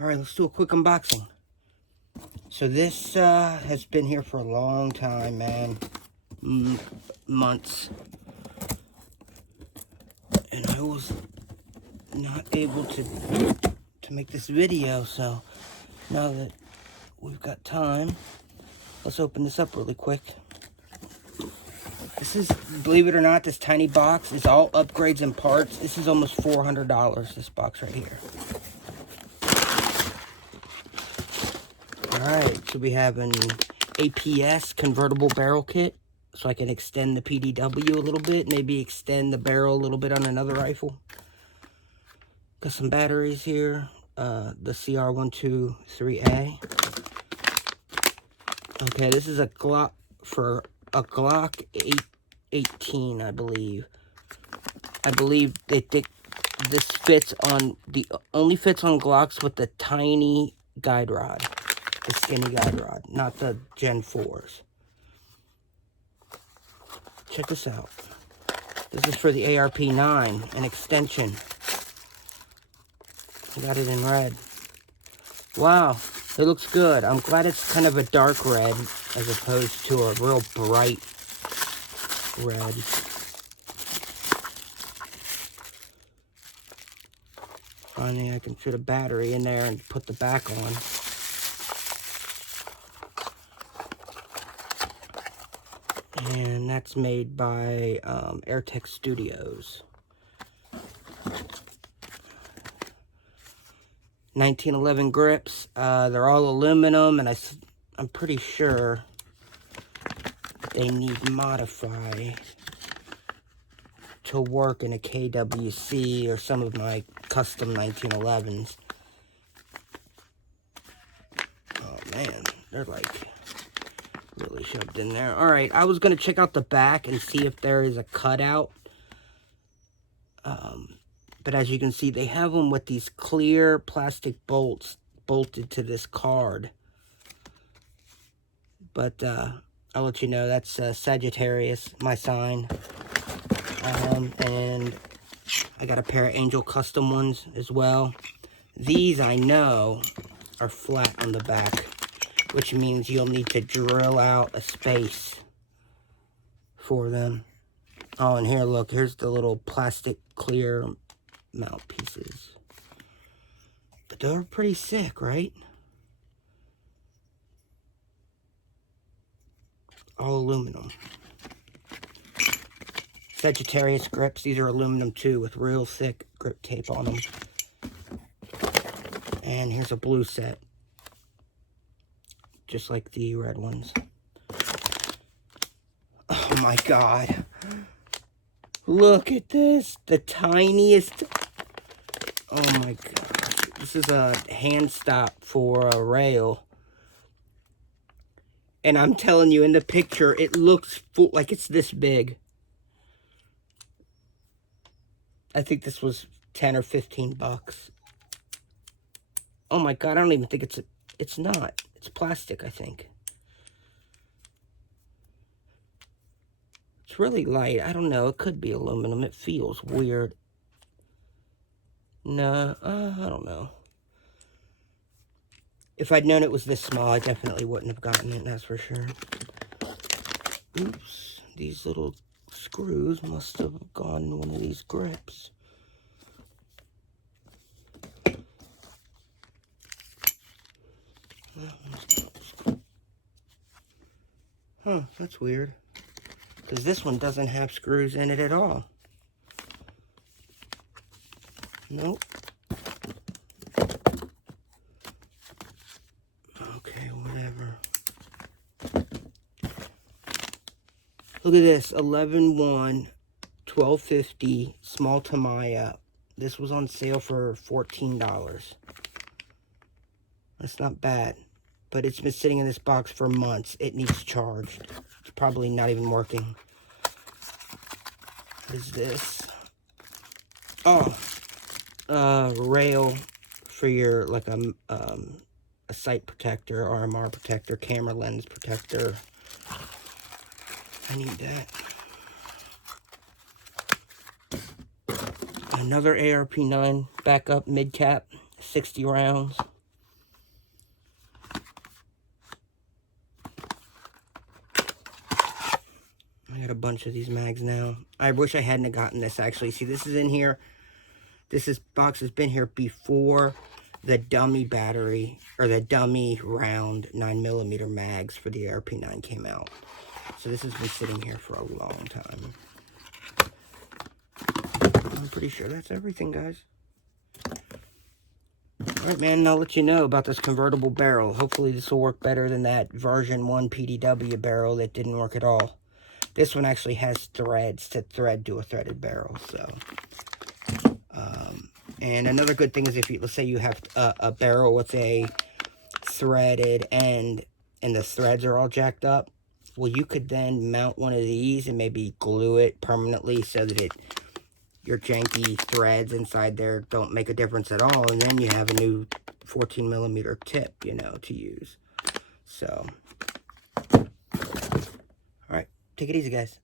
Alright, let's do a quick unboxing. So this has been here for a long time, man. Months. And I was not able to make this video, so now that we've got time, let's open this up really quick. This is, believe it or not, this tiny box is all upgrades and parts. This is almost $400, this box right here. Alright, so we have an APS Convertable Barrel Kit, so I can extend the PDW a little bit, maybe extend the barrel a little bit on another rifle. Got some batteries here, the CR123A. Okay, this is a Glock, for a Glock 18, I believe. I believe they think this fits on, only fits on Glocks with the tiny guide rod. The skinny guide rod, not the Gen 4s. Check this out. This is for the ARP9, an extension. I got it in red. Wow, it looks good. I'm glad it's kind of a dark red as opposed to a real bright red. Finally, I can fit a battery in there and put the back on. And that's made by AirTech Studios. 1911 grips. They're all aluminum, and I'm pretty sure they need modify to work in a KWC or some of my custom 1911s. Oh man, they're like really shoved in there. Alright, I was going to check out the back and see if there is a cutout. But as you can see, they have them with these clear plastic bolts bolted to this card. But I'll let you know, that's Sagittarius, my sign. And I got a pair of Angel Custom ones as well. These, I know, are flat on the back, which means you'll need to drill out a space for them. Oh, and here, look, here's the little plastic clear mount pieces. But they're pretty sick, right? All aluminum. Sagittarius grips. These are aluminum too, with real thick grip tape on them. And here's a blue set, just like the red ones. Oh my god. Look at this. The tiniest. Oh my gosh. This is a hand stop for a rail. And I'm telling you, in the picture, it looks full, like it's this big. I think this was 10 or 15 bucks. Oh my god, I don't even think it's not. It's plastic, I think. It's really light. I don't know. It could be aluminum. It feels weird. No, I don't know. If I'd known it was this small, I definitely wouldn't have gotten it, that's for sure. Oops. These little screws must have gone in one of these grips. Huh, that's weird. Because this one doesn't have screws in it at all. Nope. Okay, whatever. Look at this, 11/1, 12.50, small Tamiya. This was on sale for $14. That's not bad. But it's been sitting in this box for months. It needs charged. It's probably not even working. What is this? Oh, rail for your, like a sight protector, RMR protector, camera lens protector. I need that. Another ARP9 backup midcap, 60 rounds. bunch of these mags now. I wish I hadn't gotten this, actually. See, this is in here. Box has been here before the dummy battery, or the dummy round 9mm mags for the ARP9 came out. So this has been sitting here for a long time. I'm pretty sure that's everything, guys. Alright, man, I'll let you know about this convertible barrel. Hopefully this will work better than that version 1 PDW barrel that didn't work at all. This one actually has threads to thread to a threaded barrel, so. And another good thing is if you, let's say you have a barrel with a threaded end and the threads are all jacked up, well, you could then mount one of these and maybe glue it permanently so that your janky threads inside there don't make a difference at all, and then you have a new 14mm tip, you know, to use. So, all right, take it easy, guys.